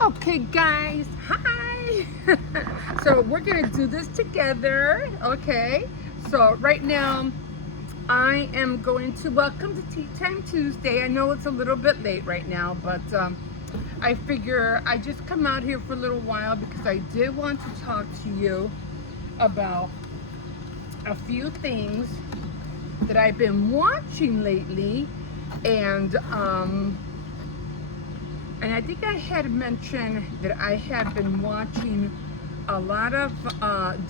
Okay, guys, hi. So we're gonna do this together. Okay, so right now I am going to welcome to Tea Time Tuesday. I know it's a little bit late right now, but I figure I just come out here for a little while because I did want to talk to you about a few things that I've been watching lately, and and I think I had mentioned that I had been watching a lot of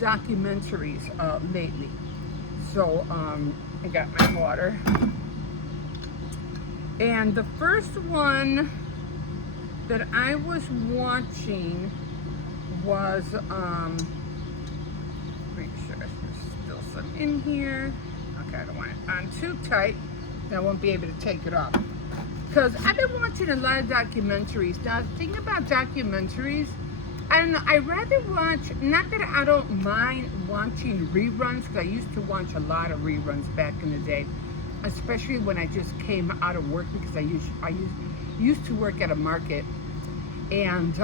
documentaries lately. So I got my water. And the first one that I was watching was, make sure there's still some in here. Okay, I don't want it on too tight. Then I won't be able to take it off. Because I've been watching a lot of documentaries. Now, the thing about documentaries, I don't know, I rather watch, not that I don't mind watching reruns, because I used to watch a lot of reruns back in the day, especially when I just came out of work, because I used to work at a market, and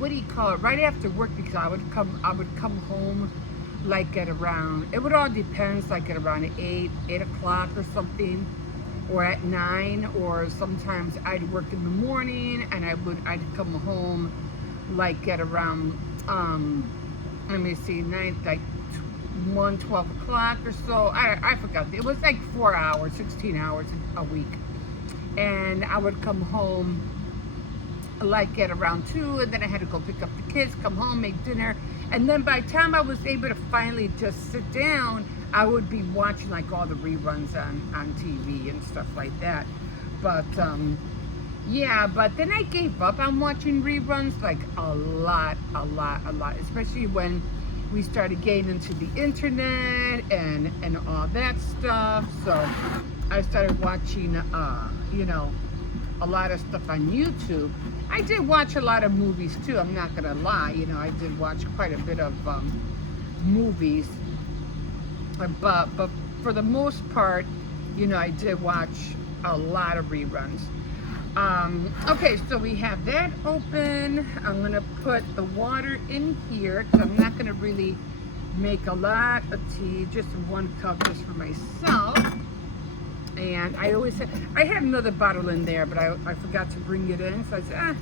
what do you call it, right after work, because I would come home like at around, it would all depends, like at around 8 o'clock or something, or at 9, or sometimes I'd work in the morning and I'd come home like at around let me see, 9, like 12 o'clock or so. I forgot. It was like 4 hours, 16 hours a week, and I would come home like at around 2, and then I had to go pick up the kids, come home, make dinner, and then by the time I was able to finally just sit down, I would be watching like all the reruns on TV and stuff like that. But yeah, but then I gave up on watching reruns, like a lot, especially when we started getting into the internet and all that stuff. So I started watching a lot of stuff on YouTube. I did watch a lot of movies too, I'm not gonna lie. I did watch quite a bit of movies, but for the most part, I did watch a lot of reruns. Okay, so we have that open. I'm gonna put the water in here because I'm not gonna really make a lot of tea, just 1 cup just for myself. And I always said, I had another bottle in there, but I forgot to bring it in, so I said,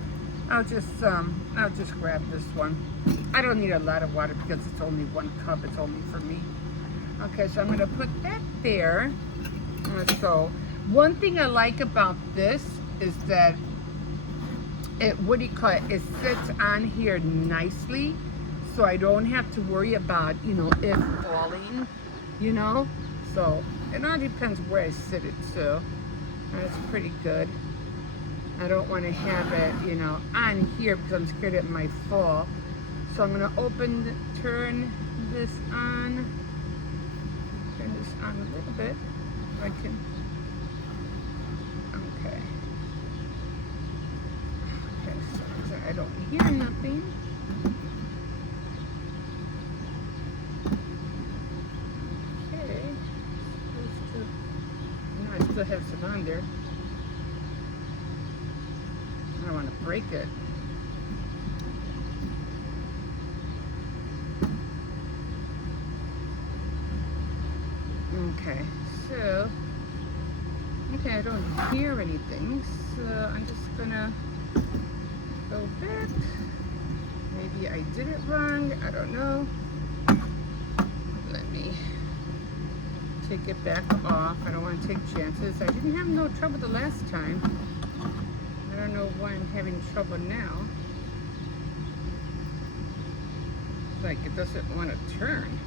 I'll just grab this one. I don't need a lot of water because it's only 1 cup, it's only for me. Okay, so I'm gonna put that there. So one thing I like about this is that it sits on here nicely, so I don't have to worry about it falling, so it all depends where I sit it too. That's pretty good. I don't want to have it on here because I'm scared it might fall. So I'm going to turn this on a little bit if I can. Okay, so I don't hear nothing. Okay, I still have some on there. I don't want to break it. Okay, so I don't hear anything, so I'm just gonna go back. Maybe I did it wrong, I don't know. Let me take it back off. I don't want to take chances. I didn't have no trouble the last time. I don't know why I'm having trouble now. Like it doesn't want to turn.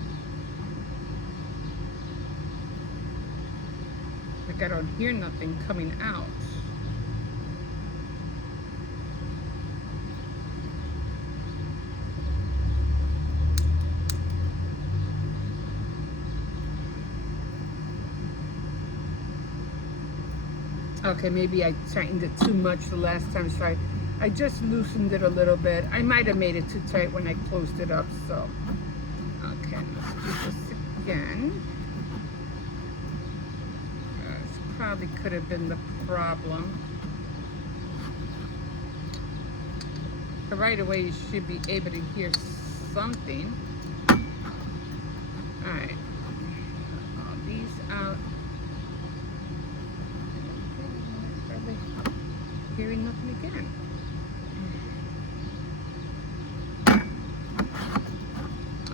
Like I don't hear nothing coming out. Okay, maybe I tightened it too much the last time, so I just loosened it a little bit. I might have made it too tight when I closed it up, so. Okay, let's do this again. This probably could have been the problem. So right away you should be able to hear something. Alright. All these out. Probably hearing nothing again.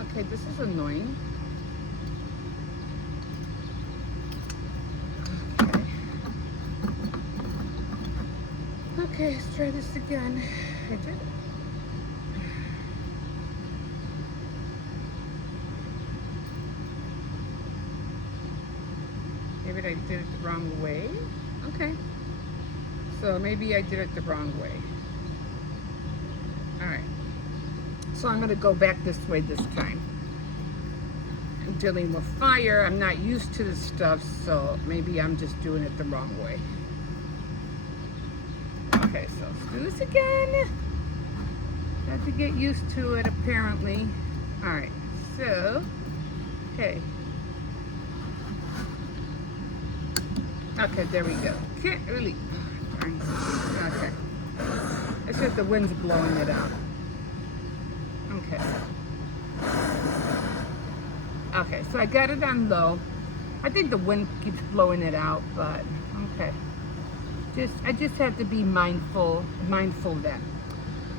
Okay, this is annoying. Okay, let's try this again. I did it. Maybe I did it the wrong way. Okay. So maybe I did it the wrong way. Alright. So I'm going to go back this way this time. I'm dealing with fire. I'm not used to this stuff, so maybe I'm just doing it the wrong way. Okay, so let's do this again. Have to get used to it, apparently. Alright, so, okay. Okay, there we go. Can't really, okay. It's just the wind's blowing it out. Okay. Okay, so I got it on low. I think the wind keeps blowing it out, but okay. I just have to be mindful of that.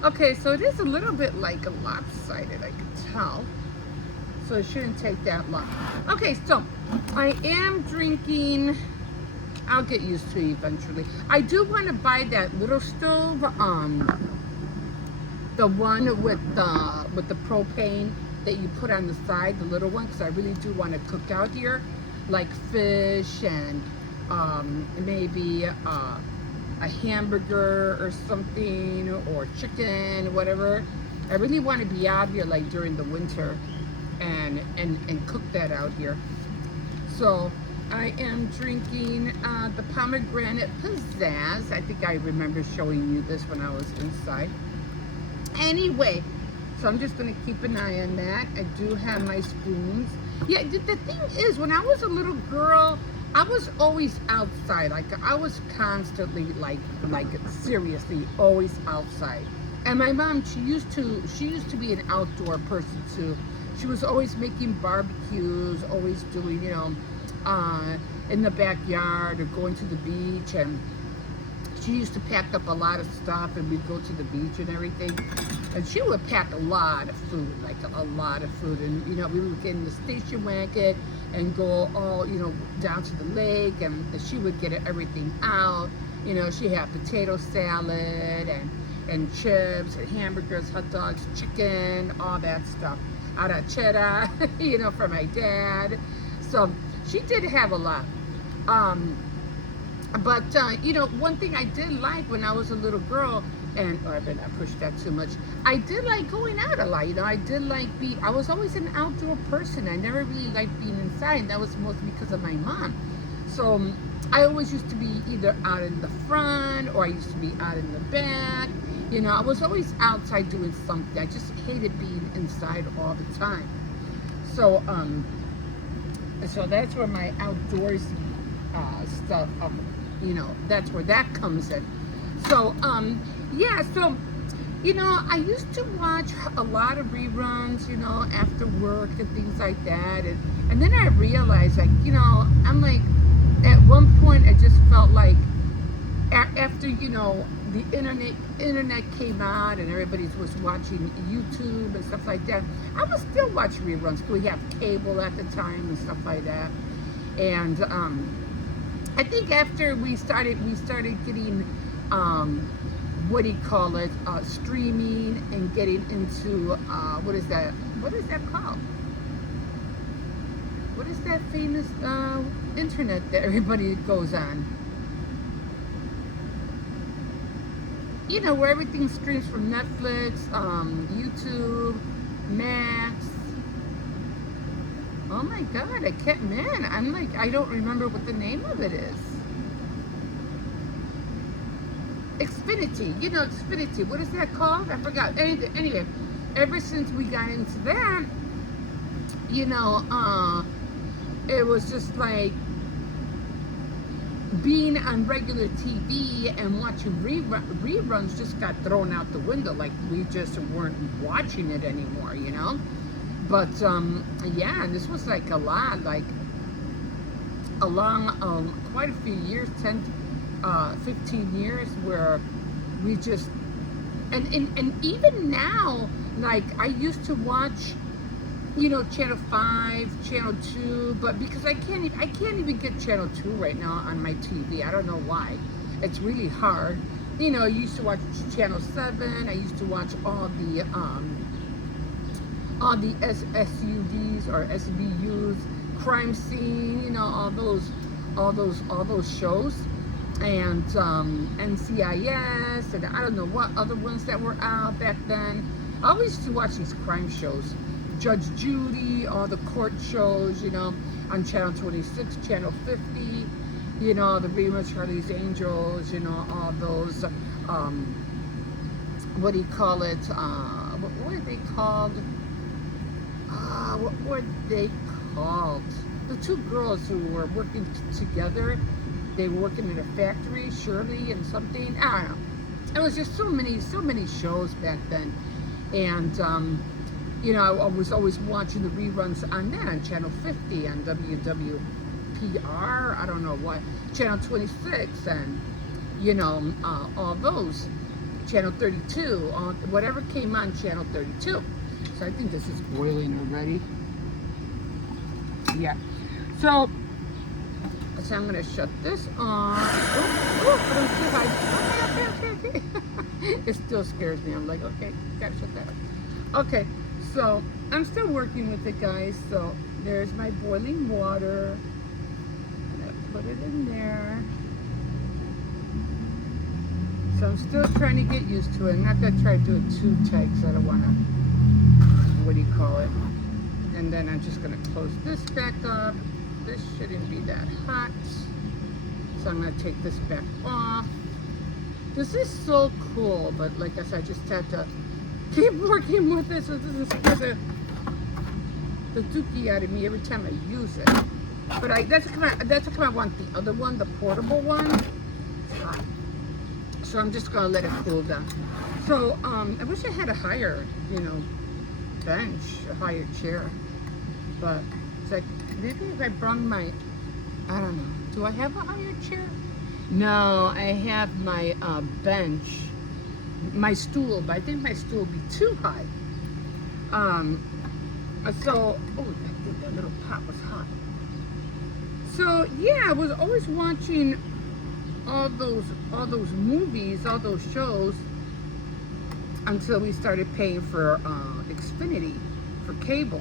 Okay, so it is a little bit like a lopsided, I can tell. So it shouldn't take that long. Okay, so I am drinking. I'll get used to it eventually. I do want to buy that little stove, the one with the propane that you put on the side, the little one, because I really do want to cook out here, like fish and maybe a hamburger or something, or chicken, whatever. I really want to be out here like during the winter and cook that out here. So I am drinking the pomegranate pizzazz. I think I remember showing you this when I was inside. Anyway, so I'm just going to keep an eye on that. I do have my spoons. Yeah, the thing is, when I was a little girl, I was always outside. Like, I was constantly, like seriously, always outside. And my mom, she used to be an outdoor person too. She was always making barbecues, always doing, you know, in the backyard or going to the beach, and she used to pack up a lot of stuff, and we'd go to the beach and everything. And she would pack a lot of food, like a lot of food. And, you know, we would get in the station wagon and go all, you know, down to the lake, and she would get everything out. You know, she had potato salad and chips and hamburgers, hot dogs, chicken, all that stuff out of cheddar, you know, for my dad. So she did have a lot. But you know, one thing I did like when I was a little girl, and I better not push that too much, I did like going out a lot. You know, I was always an outdoor person. I never really liked being inside. That was mostly because of my mom. So I always used to be either out in the front, or I used to be out in the back. You know, I was always outside doing something. I just hated being inside all the time. So so that's where my outdoors stuff, you know, that's where that comes in. So yeah, so, you know, I used to watch a lot of reruns, you know, after work and things like that, and then I realized, like, you know, I'm like, at one point I just felt like after, you know, the internet came out and everybody was watching YouTube and stuff like that, I would still watch reruns. We had cable at the time and stuff like that. And I think after we started getting what do you call it, streaming, and getting into what is that called? What is that famous internet that everybody goes on? You know, where everything streams from Netflix, YouTube, Max. Oh my God, I'm like, I don't remember what the name of it is. Xfinity, you know, Xfinity. What is that called? I forgot. Anyway, ever since we got into that, you know, it was just like being on regular TV and watching reruns just got thrown out the window. Like we just weren't watching it anymore, you know. But yeah, this was like a lot, like along quite a few years, 10, 15 years, where we just and even now, like I used to watch, you know, Channel 5, Channel 2, but because I can't even get Channel 2 right now on my TV. I don't know why. It's really hard. You know, I used to watch Channel 7. I used to watch all the SUVs or SVUs, Crime Scene, you know, all those shows, and NCIS, and I don't know what other ones that were out back then. I always used to watch these crime shows, Judge Judy, all the court shows, you know, on Channel 26, Channel 50, you know, the reruns, Charlie's Angels, you know, all those, what do you call it, what are they called? What were they called? The two girls who were working together, they were working in a factory, Shirley and something, I don't know. It was just so many shows back then. And, you know, I was always watching the reruns on that, on Channel 50, on WWPR, I don't know what, Channel 26, and, you know, all those, Channel 32, whatever came on Channel 32. So I think this is boiling already. Yeah. So I'm going to shut this on. Okay. It still scares me. I'm like, okay, gotta shut that up. Okay, so I'm still working with it, guys. So there's my boiling water. I'm going to put it in there. So I'm still trying to get used to it. I'm not going to try to do it too tight because I don't want to, what do you call it? And then I'm just going to close this back up. This shouldn't be that hot. So I'm going to take this back off. This is so cool, but like I said, I just had to keep working with it. So this is scare the dookie out of me every time I use it. But that's how I want the other one, the portable one. It's hot. So I'm just going to let it cool down. So I wish I had a higher, you know, bench, a higher chair. But it's like, maybe if I brought my, I don't know, do I have a higher chair? No, I have my bench, my stool, but I think my stool will be too high. So, oh, I think that little pot was hot. So yeah, I was always watching all those movies, all those shows, until we started paying for Xfinity, for cable.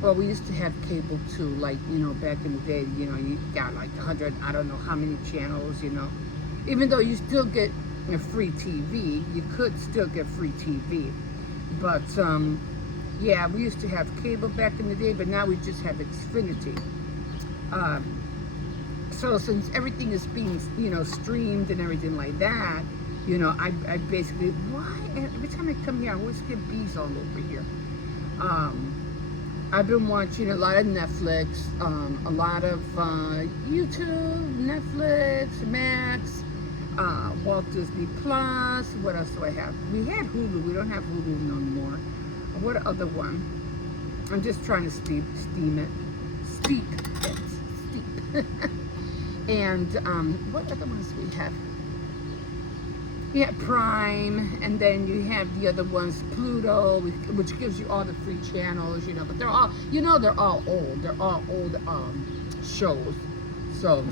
Well, we used to have cable too, like, you know, back in the day, you know, you got like 100, I don't know how many channels, you know. Even though you still get a free TV, you could still get free TV. But, yeah, we used to have cable back in the day, but now we just have Xfinity. So since everything is being, you know, streamed and everything like that, you know, I basically, why, every time I come here, I always get bees all over here. I've been watching a lot of Netflix, a lot of YouTube, Netflix, Max, Walt Disney Plus. What else do I have? We had Hulu. We don't have Hulu no more. What other one? I'm just trying to steep it. And what other ones do we have? You have Prime, and then you have the other ones, Pluto, which gives you all the free channels, you know, but they're all, you know, they're all old. They're all old shows. So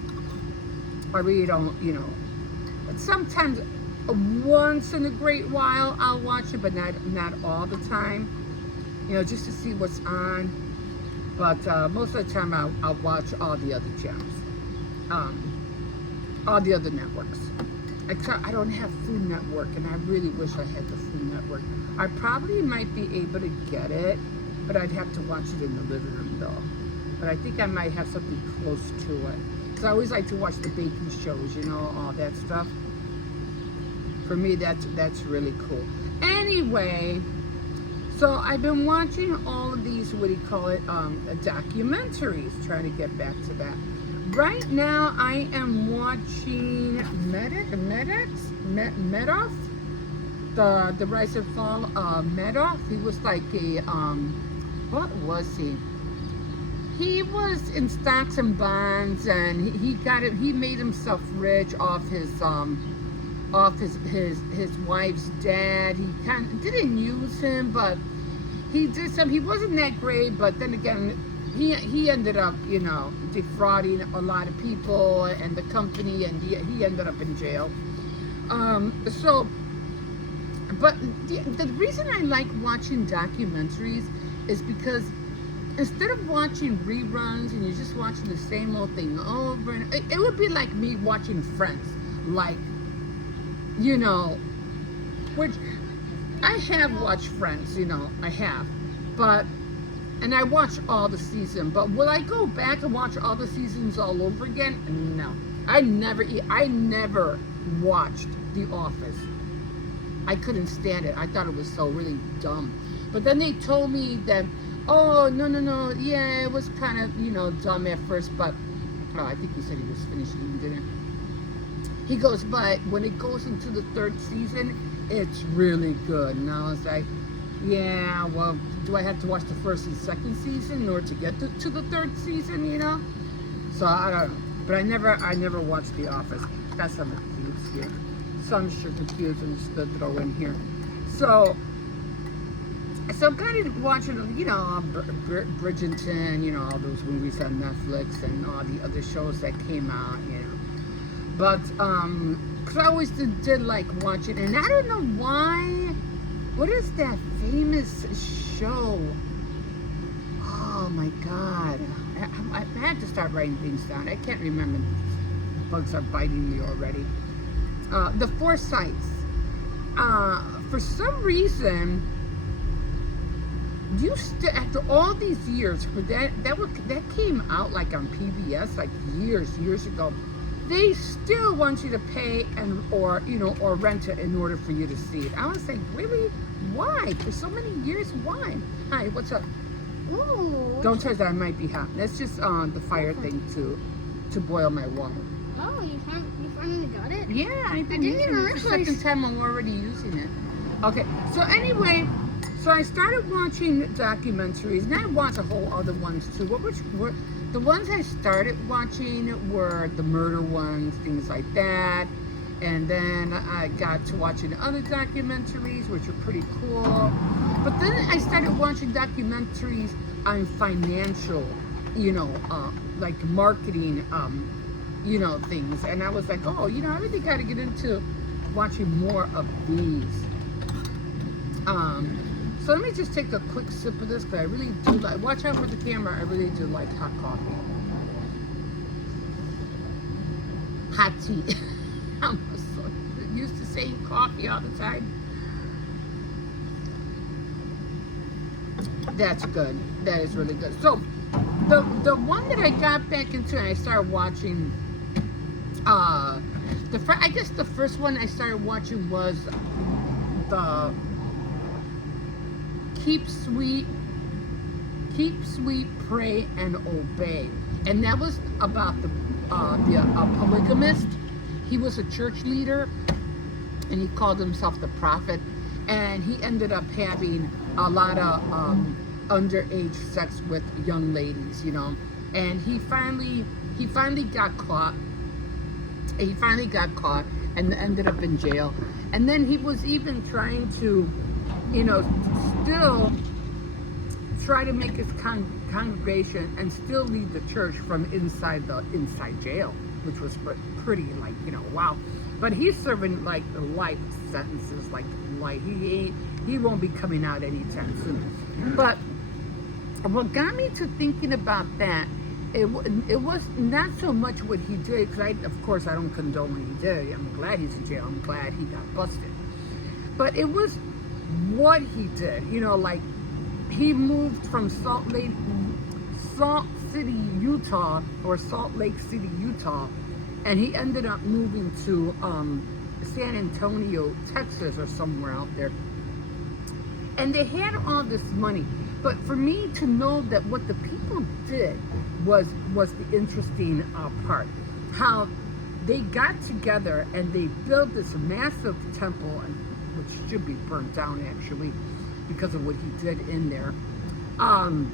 I really don't, you know, but sometimes once in a great while I'll watch it, but not all the time, you know, just to see what's on. But most of the time I'll watch all the other channels, all the other networks. I don't have Food Network, and I really wish I had the Food Network. I probably might be able to get it, but I'd have to watch it in the living room though. But I think I might have something close to it. Because I always like to watch the baking shows, you know, all that stuff. For me, that's really cool. Anyway, so I've been watching all of these, what do you call it, documentaries, trying to get back to that. Right now, I am watching Medoff, the Rise and Fall of Medoff. He was like a what was he? He was in stocks and bonds, and he got it. He made himself rich off his wife's dad. He kind of didn't use him, but he did some. He wasn't that great, but then again, he ended up, defrauding a lot of people and the company, and he ended up in jail. So, but the reason I like watching documentaries is because instead of watching reruns and you're just watching the same old thing over and it would be like me watching Friends, like, which I have watched Friends, I have, but and I watch all the season, but will I go back and watch all the seasons all over again? No. I never watched The Office. I couldn't stand it. I thought it was so really dumb. But then they told me that, oh, no, yeah, it was kind of, dumb at first, but, I think he said he was finished eating dinner. He goes, but when it goes into the third season, it's really good. And I was like, yeah, well, do I have to watch the first and second season in order to get to the third season, So I don't know. But I never watched The Office. That's some cubes here. Some sugar cubes I'm just gonna throw in here. So I'm kind of watching, Bridgerton, all those movies on Netflix and all the other shows that came out, But, because I always did like watching, and I don't know why. What is that famous show? Oh my God. I had to start writing things down. I can't remember. Bugs are biting me already. The Forsyths. For some reason, after all these years, that came out like on PBS like years ago. They still want you to pay or rent it in order for you to see it. I was like, really? Why? For so many years? Why? Hi, what's up? Ooh. Don't touch that. It might be hot. That's just the fire thing to boil my water. Oh, you finally got it? Yeah, I've been using it. It's the second time I'm already using it. Okay, so anyway, so I started watching documentaries, and I watched a whole other ones too. The ones I started watching were the murder ones, things like that. And then I got to watching other documentaries, which are pretty cool. But then I started watching documentaries on financial, like marketing, things. And I was like, oh, I really got to get into watching more of these. So let me just take a quick sip of this, because I really do like, watch out for the camera, I really do like hot coffee. Hot tea. I'm so used to saying coffee all the time. That's good. That is really good. So the one that I got back into and I started watching, I guess the first one I started watching was the Keep Sweet, Pray, and Obey. And that was about the polygamist. He was a church leader, and he called himself the prophet. And he ended up having a lot of underage sex with young ladies, And he finally got caught. He finally got caught and ended up in jail. And then he was even trying to, still try to make his congregation and still lead the church from inside jail, which was pretty, like, wow. But he's serving like life sentences, like life. He won't be coming out anytime soon. But what got me to thinking about that, it was not so much what he did, because of course I don't condone what he did. I'm glad he's in jail. I'm glad he got busted. But it was what he did. Like, he moved from Salt Lake City, Utah, and he ended up moving to San Antonio, Texas, or somewhere out there. And they had all this money. But for me to know that what the people did was the interesting part. How they got together and they built this massive temple, and which should be burnt down actually because of what he did in there. Um,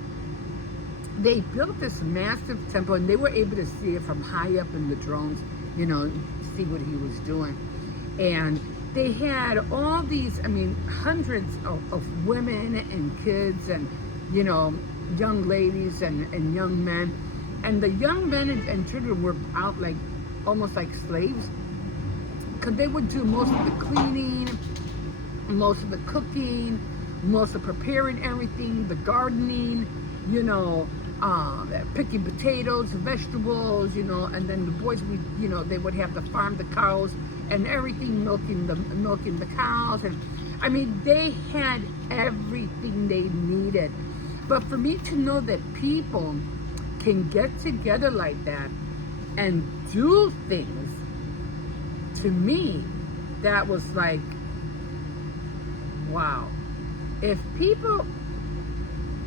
they built this massive temple, and they were able to see it from high up in the drones, see what he was doing. And they had all these, hundreds of women and kids and, young ladies and young men. And the young men and children were out like, almost like slaves, because they would do most of the cleaning, most of the cooking, most of preparing everything, the gardening, picking potatoes, vegetables, and then the boys would, they would have to farm the cows and everything, milking the cows, and they had everything they needed. But for me to know that people can get together like that and do things, to me, that was like, wow. If people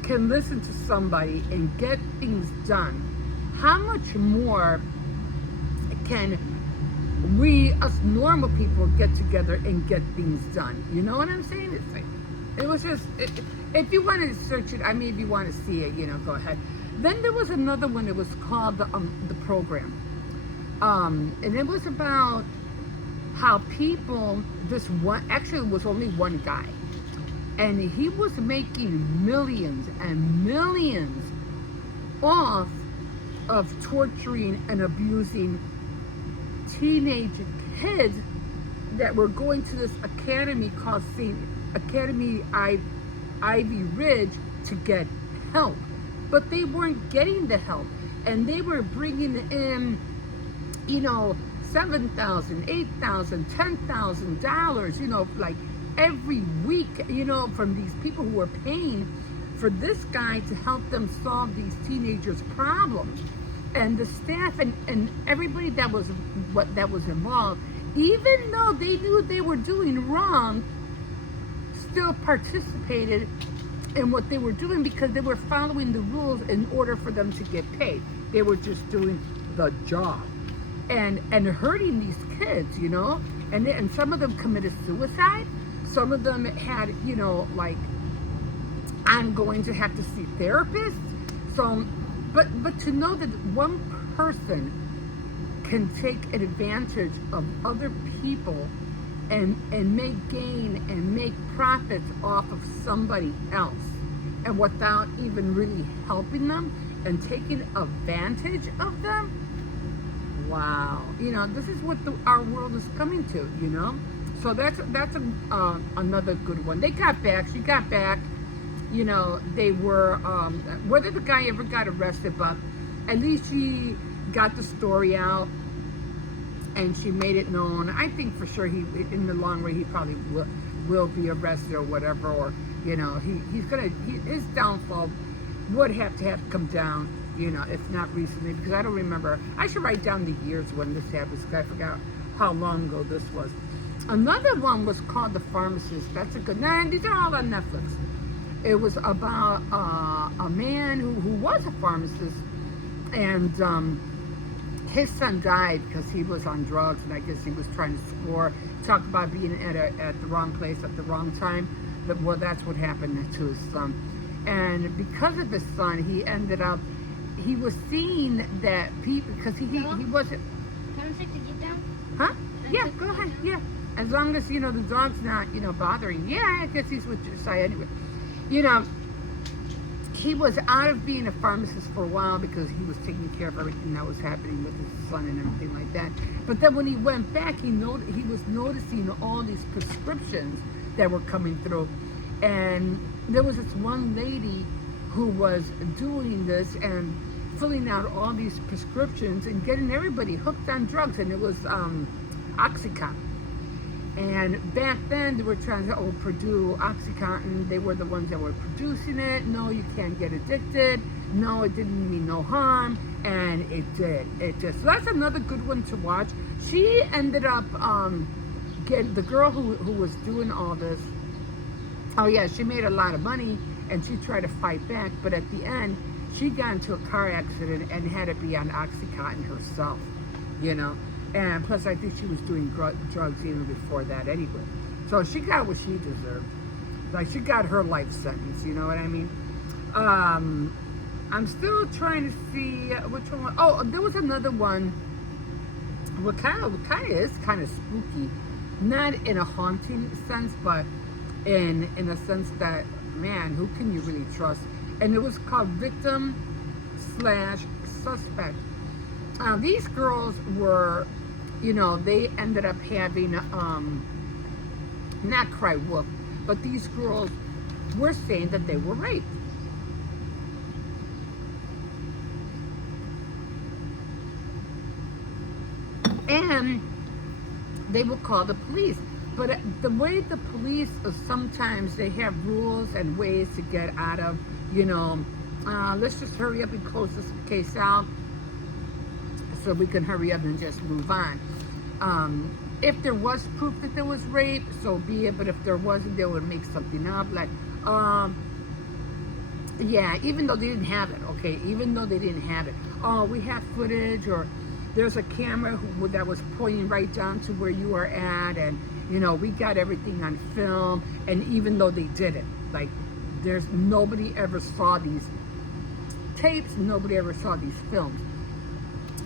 can listen to somebody and get things done, how much more can we, us normal people, get together and get things done? You know what I'm saying? It's like, it was just, if you want to search it, if you want to see it, go ahead. Then there was another one that was called the Program. And it was about how people, actually it was only one guy, and he was making millions and millions off of torturing and abusing teenage kids that were going to this academy called Academy Ivy Ridge to get help. But they weren't getting the help, and they were bringing in, $7,000, $8,000, $10,000, like every week, from these people who were paying for this guy to help them solve these teenagers' problems. And the staff and everybody that was involved, even though they knew they were doing wrong, still participated in what they were doing because they were following the rules in order for them to get paid. They were just doing the job and hurting these kids, and some of them committed suicide. Some of them had, like, I'm going to have to see therapists. So, but to know that one person can take advantage of other people and make gain and make profits off of somebody else, and without even really helping them and taking advantage of them, wow, this is what our world is coming to, So that's another good one. She got back. They were, whether the guy ever got arrested, but at least she got the story out and she made it known. I think for sure in the long run, he probably will be arrested or whatever, or, his downfall would have to come down, if not recently, because I don't remember. I should write down the years when this happened, because I forgot how long ago this was. Another one was called The Pharmacist. That's a good, these are all on Netflix. It was about a man who was a pharmacist, and his son died because he was on drugs, and I guess he was trying to score. Talk about being at the wrong place at the wrong time. Well, that's what happened to his son. And because of his son, he was seeing that people, because he wasn't. Can I take the get down? Huh? Yeah, go ahead. Yeah, as long as the dog's not bothering. Yeah, I guess he's with Josiah anyway. He was out of being a pharmacist for a while because he was taking care of everything that was happening with his son and everything like that. But then when he went back, he was noticing all these prescriptions that were coming through. And there was this one lady who was doing this and filling out all these prescriptions and getting everybody hooked on drugs. And it was Oxycontin. And back then, they were trying to Purdue Oxycontin. They were the ones that were producing it. No, you can't get addicted. No, it didn't mean no harm. And it did. So that's another good one to watch. She ended up getting, the girl who was doing all this, oh yeah, she made a lot of money. and she tried to fight back, but at the end, she got into a car accident and had to be on Oxycontin herself, you know. And plus, I think she was doing drugs even before that anyway. So she got what she deserved. Like, she got her life sentence, you know what I mean? I'm still trying to see which one. Oh, there was another one. What kind of is kind of spooky, not in a haunting sense, but in a sense that, man, who can you really trust? And it was called Victim slash Suspect. These girls were, you know, they ended up having not cry wolf, but these girls were saying that they were raped. And they will call the police. But the way the police, sometimes they have rules and ways to get out of, you know, let's just hurry up and close this case out so we can hurry up and just move on. If there was proof that there was rape, so be it. But if there wasn't, they would make something up. Like, yeah, even though they didn't have it, okay? Even though they didn't have it. Oh, we have footage, or there's a camera that was pointing right down to where you are at, and, you know, we got everything on film. And even though they didn't, like, there's nobody ever saw these tapes, nobody ever saw these films.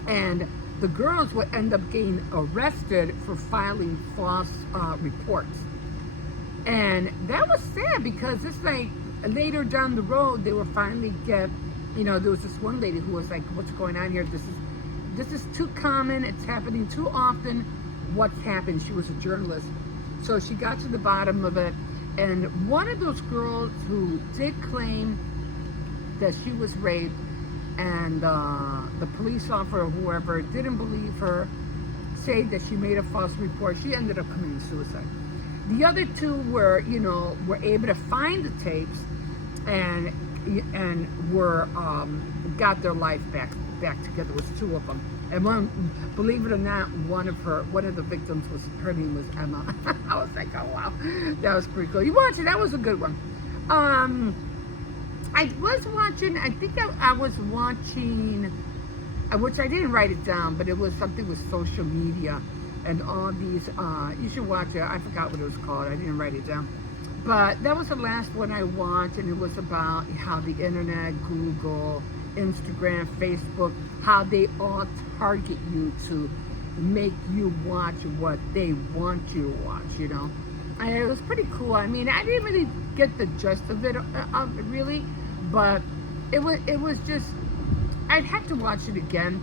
And the girls would end up getting arrested for filing false reports. And that was sad, because it's like later down the road, they would finally get, you know, there was this one lady who was like, what's going on here? This is too common. It's happening too often. What's happened? She was a journalist. So she got to the bottom of it. And one of those girls who did claim that she was raped, and the police officer or whoever didn't believe her, say that she made a false report, she ended up committing suicide. The other two were, you know, were able to find the tapes and were got their life back together. It was two of them. And one, believe it or not, one of the victims her name was Emma. I was like, oh wow, that was pretty cool. You watch it, that was a good one. I was watching, I think I was watching, which I didn't write it down, but it was something with social media and all these, you should watch it. I forgot what it was called. I didn't write it down. But that was the last one I watched, and it was about how the internet, Google, Instagram, Facebook, how they all target you to make you watch what they want you to watch, you know. And it was pretty cool. I mean, I didn't really get the gist of it, really, but it was just, I'd have to watch it again.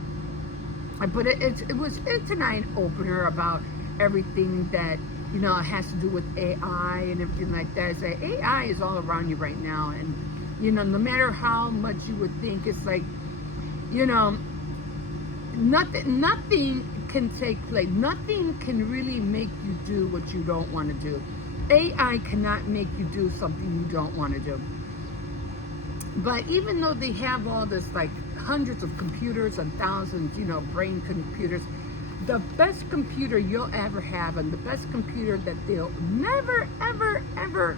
But it's an eye opener about everything that, you know, has to do with AI and everything like that. It's like AI is all around you right now, and, you know, no matter how much you would think, it's like, you know, nothing can take place. Nothing can really make you do what you don't want to do. AI cannot make you do something you don't want to do. But even though they have all this, like, hundreds of computers and thousands, you know, brain computers, the best computer you'll ever have, and the best computer that they'll never, ever, ever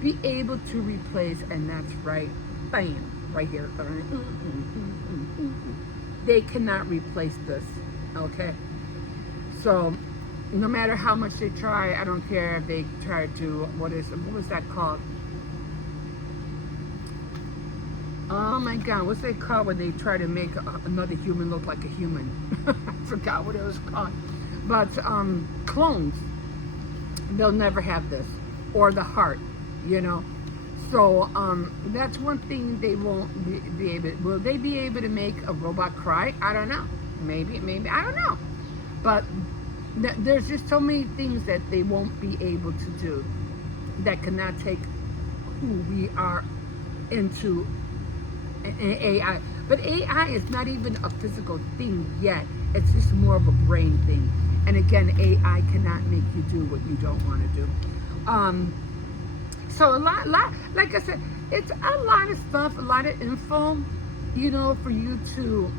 be able to replace, and that's right, bam, right here. They cannot replace this, okay? So, no matter how much they try, I don't care if they try to, what was that called? Oh my God, what's that called when they try to make another human look like a human? I forgot what it was called. But clones, they'll never have this, or the heart, you know. So that's one thing they won't be able. Will they be able to make a robot cry? I don't know. Maybe I don't know. But there's just so many things that they won't be able to do that cannot take who we are into AI. But AI is not even a physical thing yet. It's just more of a brain thing. And again, AI cannot make you do what you don't want to do. So a lot, like I said, it's a lot of stuff, a lot of info, you know, for you to,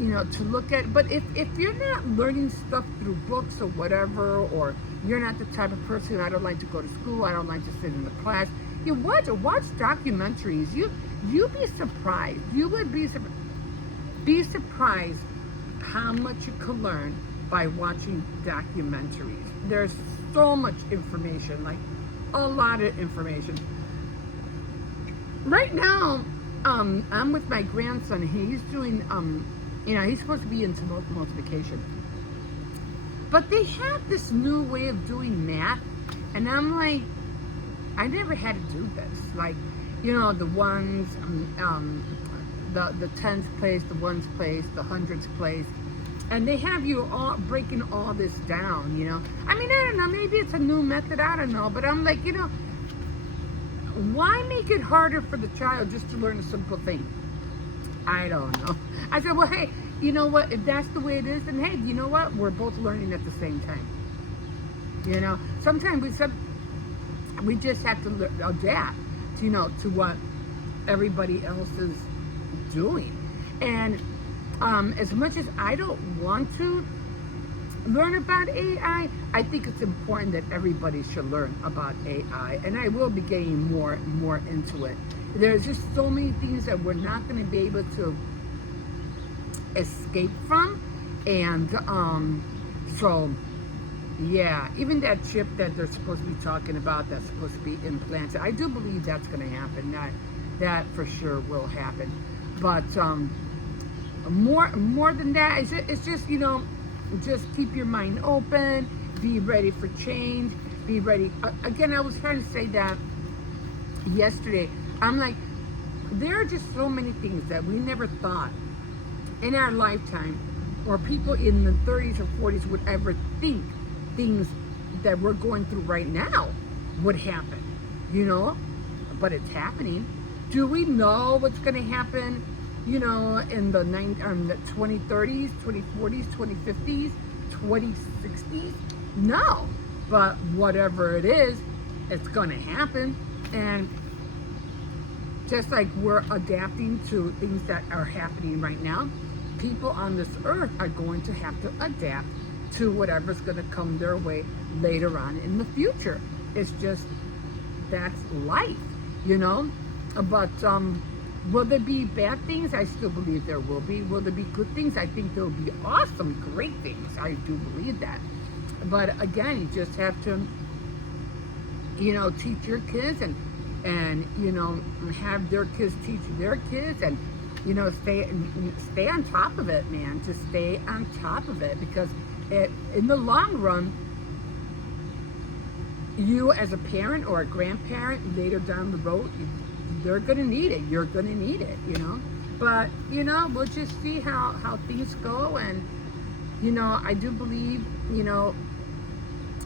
you know, to look at. But if you're not learning stuff through books or whatever, or you're not the type of person, I don't like to go to school, I don't like to sit in the class, You watch documentaries. You'd be surprised. You would be surprised how much you can learn by watching documentaries. There's so much information, like a lot of information. Right now, I'm with my grandson. He's doing, he's supposed to be into multiplication. But they have this new way of doing math, and I'm like, I never had to do this. Like, the ones, the tens place, the ones place, the hundreds place, and they have you all breaking all this down. I mean, I don't know. Maybe it's a new method. I don't know. But I'm like, why make it harder for the child just to learn a simple thing? I don't know. I said, well, hey, you know what? If that's the way it is, then hey, you know what? We're both learning at the same time. Sometimes we just have to adapt, to what everybody else is doing. And as much as I don't want to learn about AI, I think it's important that everybody should learn about AI, and I will be getting more into it. There's just so many things that we're not going to be able to escape from, and so yeah, even that chip that they're supposed to be talking about that's supposed to be implanted, I do believe that's going to happen. That for sure will happen. But more than that, it's just just keep your mind open, be ready for change, be ready. Again, I was trying to say that yesterday. I'm like, there are just so many things that we never thought in our lifetime, or people in the 30s or 40s would ever think things that we're going through right now would happen, but it's happening. Do we know what's going to happen, in the 2030s, 2040s, 2050s, 2060s? No, but whatever it is, it's going to happen. And just like we're adapting to things that are happening right now, people on this earth are going to have to adapt to whatever's going to come their way later on in the future. It's just, that's life, But will there be bad things? I still believe there will be. Will there be good things? I think there will be awesome, great things. I do believe that. But again, you just have to, teach your kids and have their kids teach their kids, and stay on top of it, man. Just stay on top of it, because in the long run, you as a parent or a grandparent later down the road, they're gonna need it. You're gonna need it, But we'll just see how things go, and I do believe,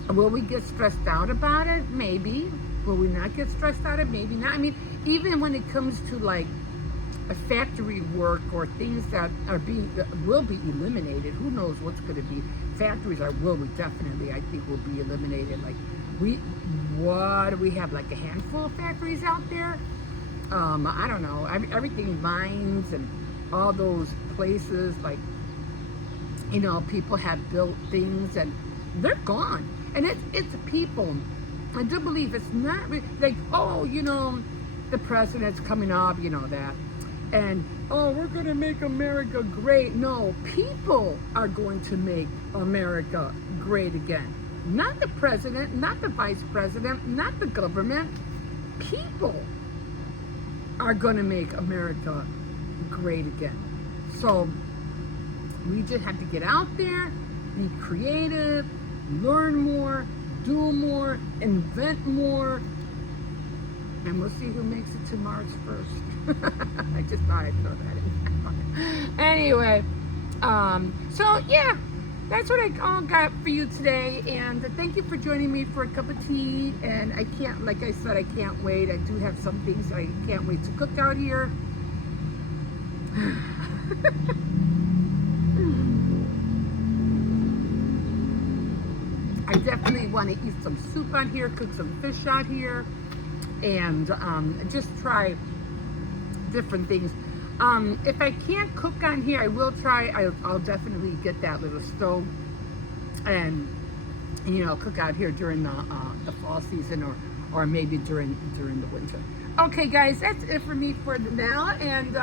will we get stressed out about it? Maybe. Will we not get stressed out? Maybe not. I mean, even when it comes to like a factory work or things that will be eliminated, who knows what's going to be. Factories definitely, I think, will be eliminated. Like we have like a handful of factories out there. I don't know. Everything, mines and all those places, like people have built things and they're gone. And it's people. I do believe it's not like, the president's coming up, that. And, we're going to make America great. No, people are going to make America great again. Not the president, not the vice president, not the government. People are going to make America great again. So we just have to get out there, be creative, learn more, do more, invent more, and we'll see who makes it to Mars first. I just thought I'd throw that in. Anyway, so yeah, that's what I all got for you today, and thank you for joining me for a cup of tea. And like I said, I can't wait. I do have some things I can't wait to cook out here. I definitely want to eat some soup on here, cook some fish out here, and just try different things. If I can't cook on here, I will try. I'll definitely get that little stove and cook out here during the fall season, or maybe during the winter. Okay, guys, that's it for me for now. And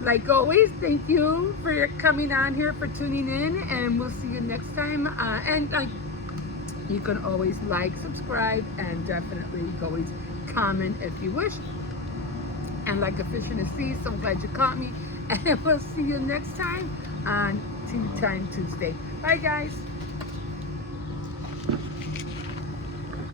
like always, thank you for coming on here, for tuning in, and we'll see you next time. And you can always like, subscribe, and definitely always comment if you wish. And like a fish in the sea, so I'm glad you caught me. And we'll see you next time on Tea Time Tuesday. Bye, guys.